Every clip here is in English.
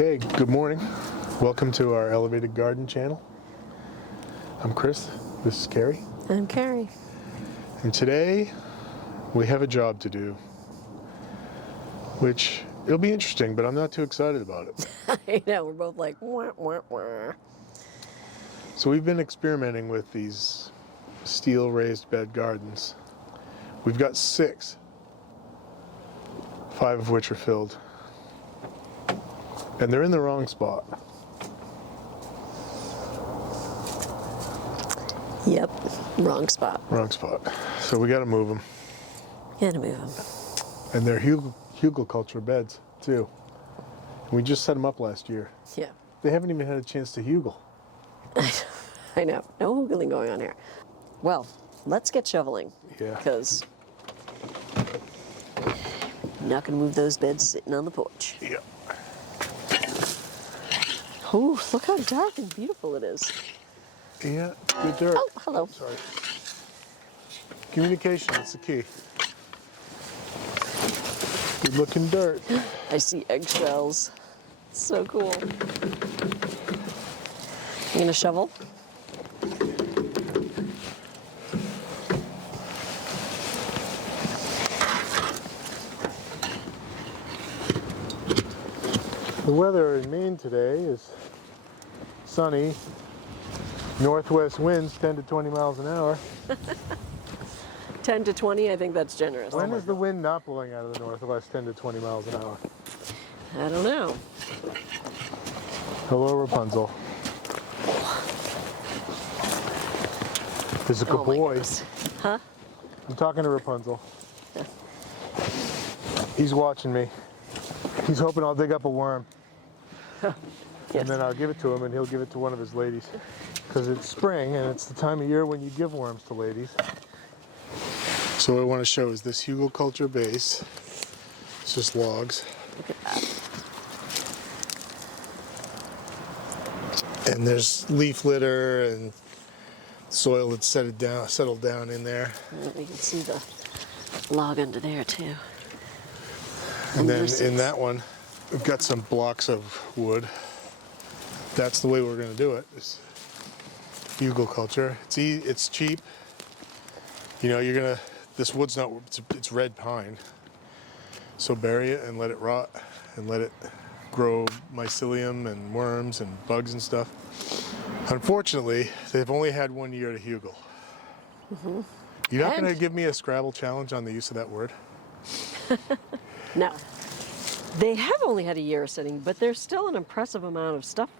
Okay, good morning. Welcome to our Elevated Garden channel. I'm Chris, this is Carrie. I'm Carrie. And today we have a job to do, which it'll be interesting, but I'm not too excited about it. I know, we're both like, wah, wah, wah. So we've been experimenting with these steel raised bed gardens. We've got 6, 5 of which are filled. And they're in the wrong spot. Yep, wrong spot. Wrong spot. So we got to move them. Gotta move them. And they're Hugelkultur beds, too. And we just set them up last year. Yeah. They haven't even had a chance to hugel. I know, no hoogling going on here. Well, let's get shoveling. Yeah. Because I'm not gonna move those beds sitting on the porch. Yeah. Oh, look how dark and beautiful it is. Yeah, good dirt. Oh, hello. Sorry. Communication, that's the key. Good looking dirt. I see eggshells. So cool. You gonna shovel? The weather in Maine today is sunny, northwest winds 10 to 20 miles an hour. 10 to 20, I think that's generous. When is the wind not blowing out of the northwest 10 to 20 miles an hour? I don't know. Hello, Rapunzel. There's a Oh my boy. goodness. Huh? I'm talking to Rapunzel. He's watching me. He's hoping I'll dig up a worm. Yes. And then I'll give it to him and he'll give it to one of his ladies. Because it's spring and it's the time of year when you give worms to ladies. So what I want to show is this Hugelkultur base. It's just logs. Look at that. And there's leaf litter and soil that's settled down in there. And you can see the log under there too. And then in that one, we've got some blocks of wood. That's the way we're going to do it. Is Hugelkultur. It's cheap. You know, this wood's not. It's red pine. So bury it and let it rot and let it grow mycelium and worms and bugs and stuff. Unfortunately, they've only had 1 year to hugel. Mm-hmm. You're not going to give me a Scrabble challenge on the use of that word? No. They have only had a year of setting, but there's still an impressive amount of stuff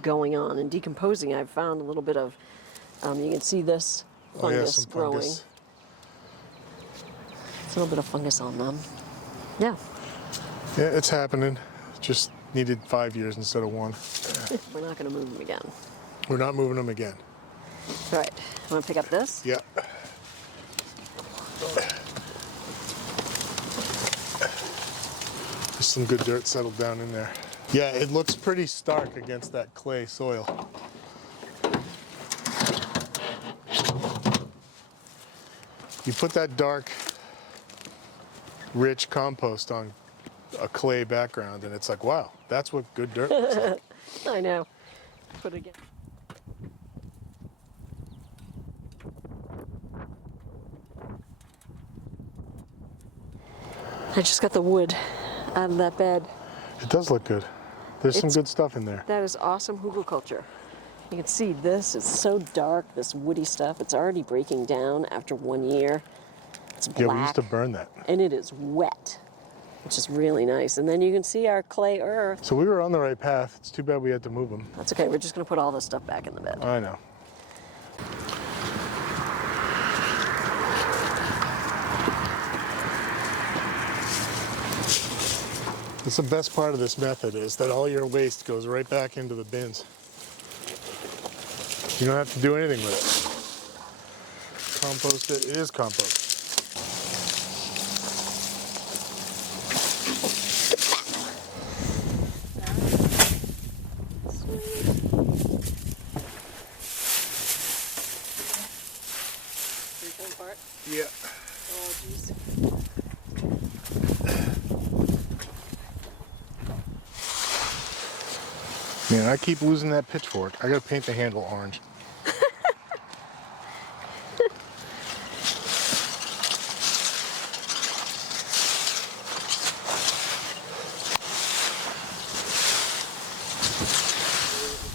going on and decomposing. I've found a little bit of, you can see this fungus some growing. fungus. There's a little bit of fungus on them. Yeah. Yeah, it's happening. Just needed 5 years instead of 1. We're not going to move them again. We're not moving them again. All right. Want to pick up this? Yeah. There's some good dirt settled down in there. Yeah, it looks pretty stark against that clay soil. You put that dark, rich compost on a clay background and it's like, wow, that's what good dirt looks like. I know. Put it again. I just got the wood out of that bed. It does look good. There's some good stuff in there. That is awesome Hugelkultur. You can see this is so dark, this woody stuff. It's already breaking down after 1 year. It's black. Yeah, we used to burn that. And it is wet, which is really nice. And then you can see our clay earth. So we were on the right path. It's too bad we had to move them. That's okay. We're just going to put all this stuff back in the bed. I know. That's the best part of this method is that all your waste goes right back into the bins. You don't have to do anything with it. Compost it. It is compost. Yeah. Oh, geez. Man, I keep losing that pitchfork. I gotta paint the handle orange.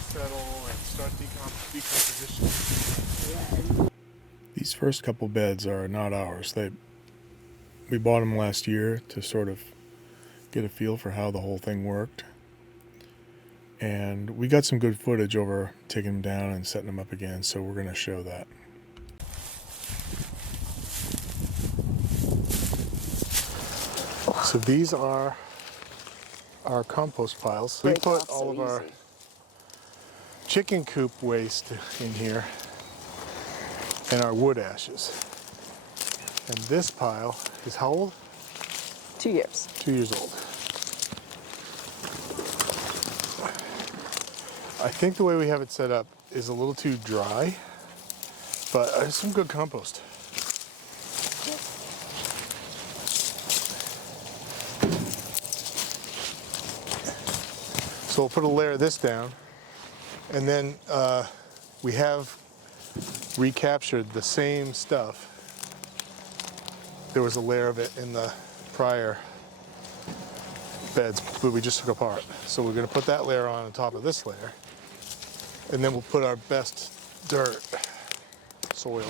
Settle and start decomposition. These first couple beds are not ours. We bought them last year to sort of get a feel for how the whole thing worked. And we got some good footage over taking them down and setting them up again, so we're going to show that. So these are our compost piles. We put all of our chicken coop waste in here and our wood ashes. And this pile is how old? 2 years. 2 years old. I think the way we have it set up is a little too dry, but there's some good compost. So we'll put a layer of this down, and then we have recaptured the same stuff. There was a layer of it in the prior beds, but we just took apart. So we're going to put that layer on top of this layer, and then we'll put our best dirt, soil.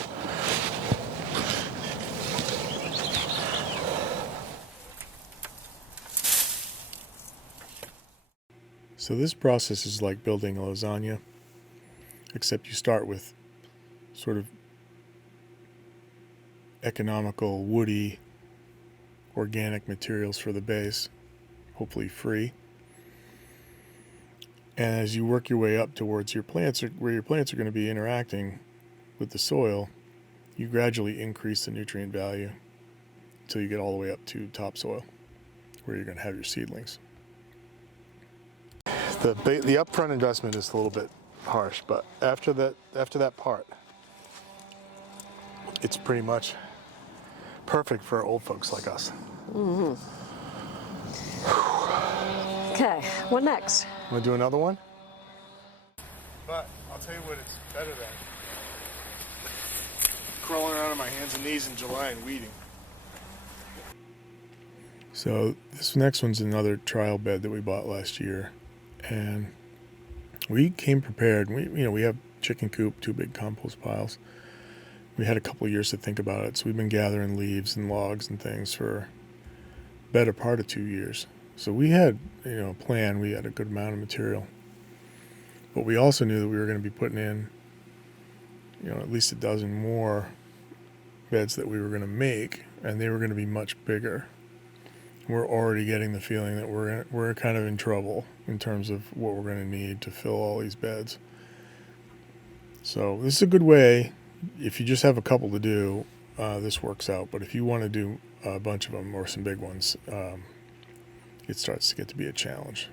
So this process is like building a lasagna, except you start with sort of economical, woody, organic materials for the base, hopefully free. And as you work your way up towards your plants, where your plants are going to be interacting with the soil, you gradually increase the nutrient value until you get all the way up to topsoil, where you're going to have your seedlings. The upfront investment is a little bit harsh, but after that part, it's pretty much perfect for old folks like us. Mm-hmm. Okay, what next? Want to do another one? But I'll tell you what it's better than. Crawling around on my hands and knees in July and weeding. So this next one's another trial bed that we bought last year. And we came prepared. We have chicken coop, 2 big compost piles. We had a couple of years to think about it, so we've been gathering leaves and logs and things for the better part of 2 years. So we had, a plan. We had a good amount of material, but we also knew that we were going to be putting in, at least a dozen more beds that we were going to make, and they were going to be much bigger. We're already getting the feeling that we're kind of in trouble in terms of what we're going to need to fill all these beds. So this is a good way. If you just have a couple to do, this works out. But if you want to do a bunch of them or some big ones, it starts to get to be a challenge.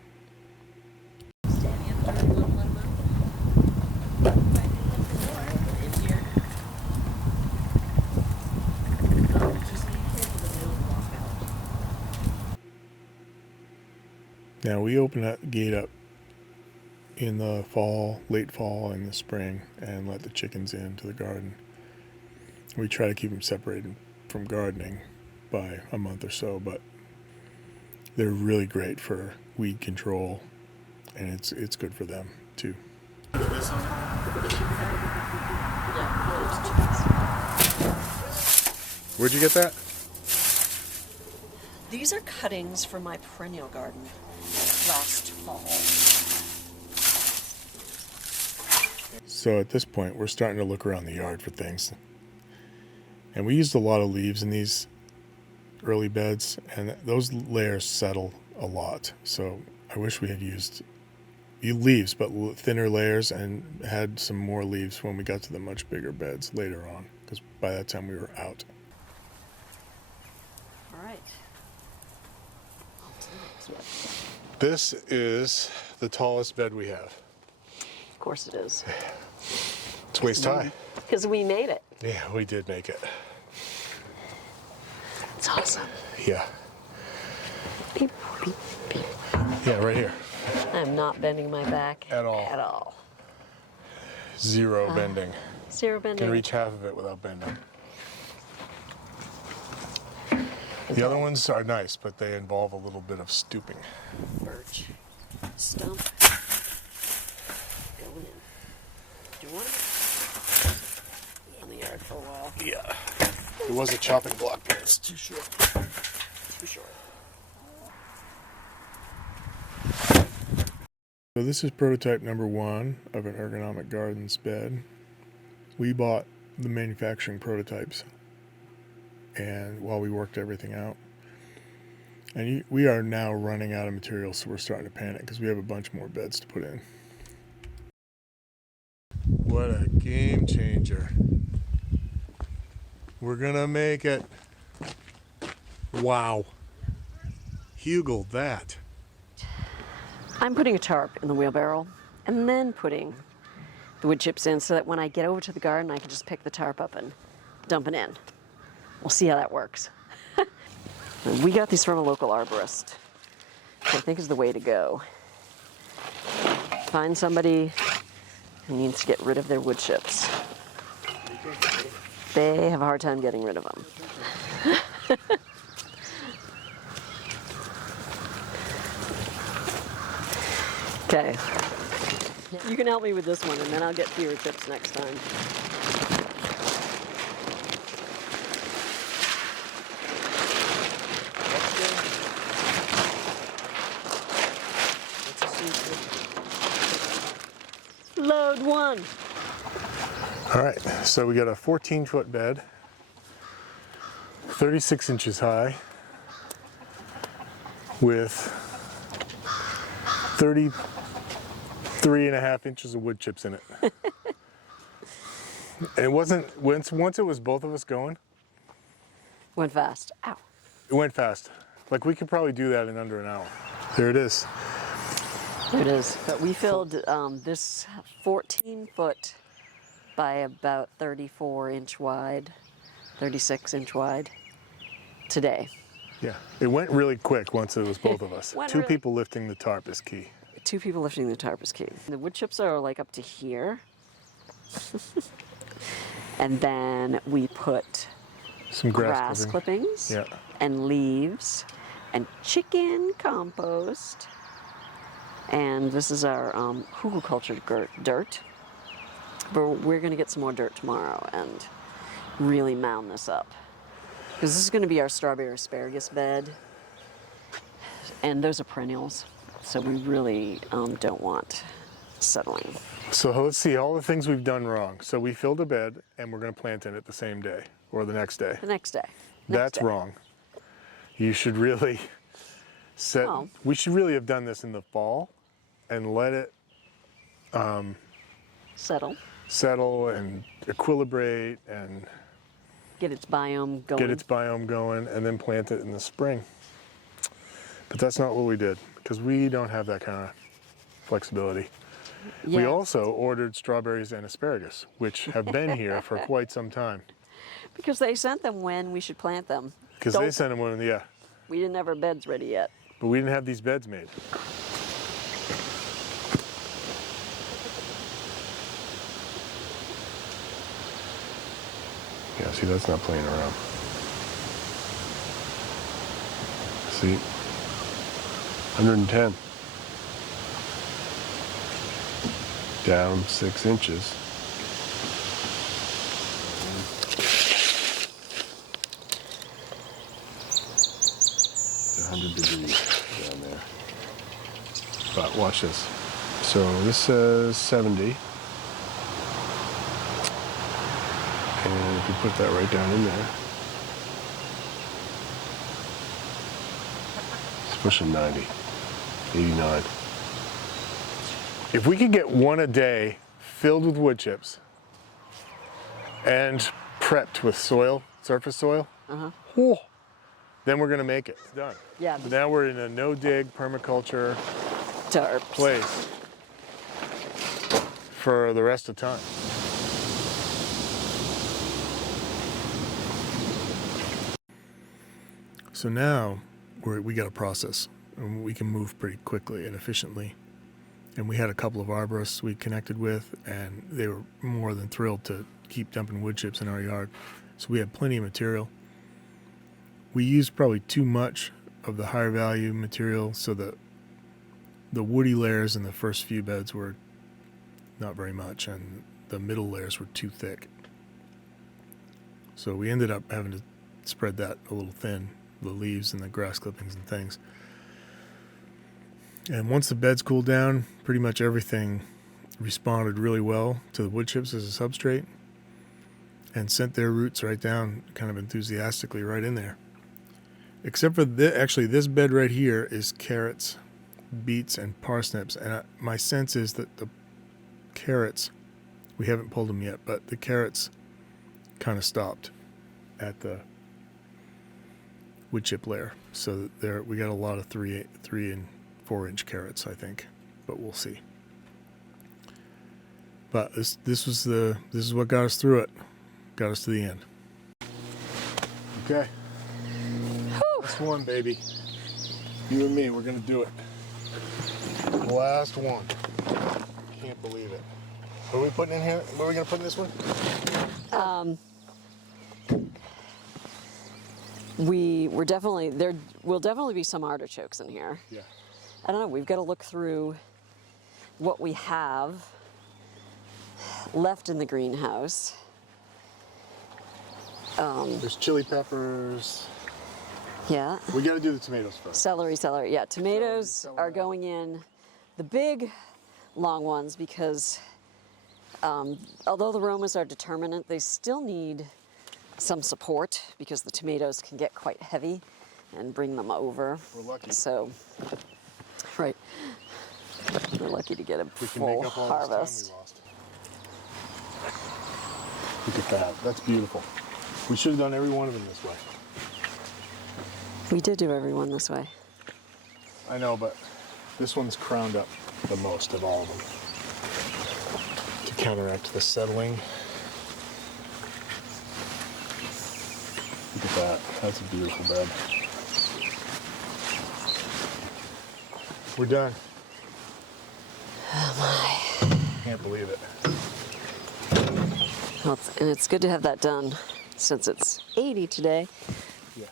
Now we open that gate up in the fall, late fall and the spring, and let the chickens into the garden. We try to keep them separated from gardening by a month or so, but they're really great for weed control, and it's good for them too. Where'd you get that? These are cuttings from my perennial garden last fall. So at this point, we're starting to look around the yard for things. And we used a lot of leaves in these early beds, and those layers settle a lot. So I wish we had used leaves, but thinner layers, and had some more leaves when we got to the much bigger beds later on, because by that time we were out. All right. This is the tallest bed we have. Of course it is. It's waist high. Because we made it. Yeah, we did make it. It's awesome. Yeah. Beep, beep, beep. Yeah, right here. I'm not bending my back At all. At all. Zero bending. Zero bending. Can reach half of it without bending. The other ones are nice, but they involve a little bit of stooping. Birch stump going in. Do you want to be in the yard for a while? Yeah. There was a chopping block there. It's too short. Too short. So this is prototype number 1 of an Ergonomic Gardens bed. We bought the manufacturing prototypes and while we worked everything out. And we are now running out of material, so we're starting to panic because we have a bunch more beds to put in. What a game changer. We're gonna make it. Wow. Hugel that. I'm putting a tarp in the wheelbarrow and then putting the wood chips in so that when I get over to the garden, I can just pick the tarp up and dump it in. We'll see how that works. We got these from a local arborist, which I think is the way to go. Find somebody who needs to get rid of their wood chips. They have a hard time getting rid of them. Okay. You can help me with this one, and then I'll get fewer chips next time. Load 1. All right, so we got a 14-foot bed, 36 inches high, with 33.5 inches of wood chips in it. And it wasn't, once it was both of us going, Went fast. Ow. it went fast. Like we could probably do that in under an hour. There it is. There it is. But we filled this 14-foot by about 34-inch wide, 36-inch wide today. Yeah, it went really quick once it was both of us. Went Two really- people lifting the tarp is key. 2 people lifting the tarp is key. The wood chips are like up to here. And then we put Some grass clippings Yeah. and leaves and chicken compost. And this is our Hugelkultur dirt. But we're going to get some more dirt tomorrow and really mound this up. Because this is going to be our strawberry asparagus bed. And those are perennials. So we really don't want settling. So let's see all the things we've done wrong. So we filled a bed and we're going to plant in it the same day or the next day. The next day. That's wrong. You should really set, Well- we should really have done this in the fall and let it Settle. settle and equilibrate and Get its biome going. get its biome going and then plant it in the spring. But that's not what we did because we don't have that kind of flexibility. Yeah. We also ordered strawberries and asparagus, which have been here for quite some time. Because they sent them when we should plant them. Because they sent them one, yeah. We didn't have our beds ready yet. But we didn't have these beds made. Yeah, see, that's not playing around. See? 110. Down 6 inches. It's 100 degrees down there. But watch this. So this says 70. And if you put that right down in there, it's pushing 90, 89. If we could get one a day filled with wood chips and prepped with soil, surface soil, whew, then we're gonna make it. It's done. Yeah. But now we're in a no-dig permaculture Tarps. place for the rest of time. So now we got a process. and we can move pretty quickly and efficiently. And we had a couple of arborists we connected with, and they were more than thrilled to keep dumping wood chips in our yard. So we had plenty of material. We used probably too much of the higher value material, so the woody layers in the first few beds were not very much, and the middle layers were too thick. So we ended up having to spread that a little thin, the leaves and the grass clippings and things. And once the beds cooled down, pretty much everything responded really well to the wood chips as a substrate and sent their roots right down kind of enthusiastically right in there. Except for actually this bed right here is carrots, beets, and parsnips. And my sense is that the carrots, we haven't pulled them yet, but the carrots kind of stopped at the wood chip layer. So there we got a lot of 3 and 4 inch carrots, I think, but we'll see. But this is what got us through it, got us to the end. Okay, last one, baby. You and me, we're gonna do it. Last one. Can't believe it. What are we putting in here? What are we gonna put in this one? We're definitely, there will definitely be some artichokes in here. Yeah. I don't know, we've got to look through what we have left in the greenhouse. There's chili peppers. Yeah. We got to do the tomatoes first. Celery. Yeah, tomatoes Celery. are going in the big, long ones because although the Romas are determinate, they still need some support because the tomatoes can get quite heavy and bring them over. We're lucky. So, right. We're lucky to get a We can full make up all harvest. this time we lost. Look at that. That's beautiful. We should have done every one of them this way. We did do everyone this way. I know, but this one's crowned up the most of all of them to counteract the settling. Look at that. That's a beautiful bed. We're done. Oh my. Can't believe it. Well, and it's good to have that done since it's 80 today. Yeah.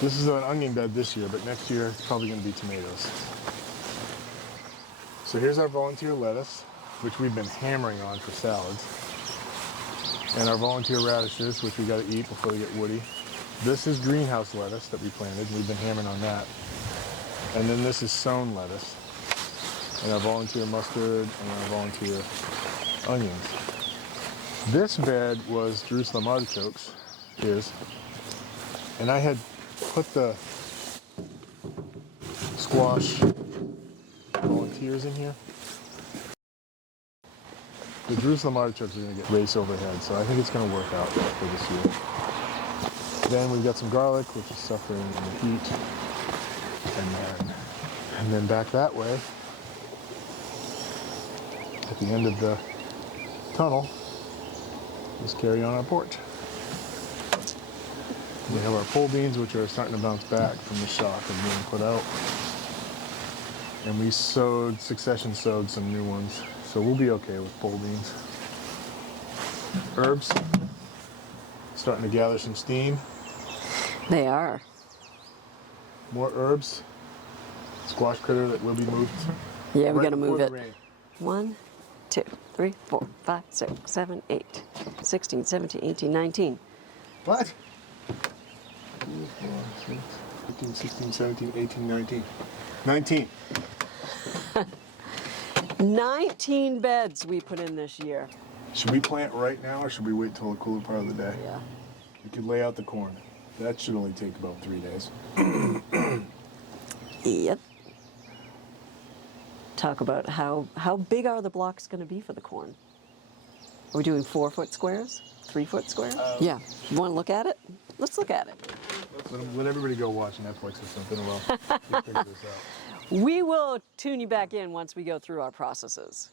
This is an onion bed this year, but next year it's probably going to be tomatoes. So here's our volunteer lettuce, which we've been hammering on for salads. And our volunteer radishes, which we got to eat before they get woody. This is greenhouse lettuce that we planted. We've been hammering on that. And then this is sown lettuce. And our volunteer mustard and our volunteer onions. This bed was Jerusalem artichokes, and I had put the squash volunteers in here. The Jerusalem artichokes are going to get race overhead, so I think it's going to work out for this year. Then we've got some garlic, which is suffering in the heat, and then back that way, at the end of the tunnel, just carry on our porch. We have our pole beans, which are starting to bounce back from the shock of being put out. And we succession sowed some new ones. So we'll be okay with pole beans. Herbs, starting to gather some steam. They are. More herbs. Squash critter that will be moved. Yeah, we right got to move before it. the rain. 1, 2, 3, 4, 5, 6, 7, 8, 16, 17, 18, 19. What? 15, 16, 17, 18, 19. 19. 19 beds we put in this year. Should we plant right now or should we wait till the cooler part of the day? Yeah. We could lay out the corn. That should only take about 3 days. Yep. Talk about how big are the blocks going to be for the corn? Are we doing 4-foot squares? 3-foot squares? Yeah. You want to look at it? Let's look at it. Let everybody go watch Netflix or something while we figure this out. We will tune you back in once we go through our processes.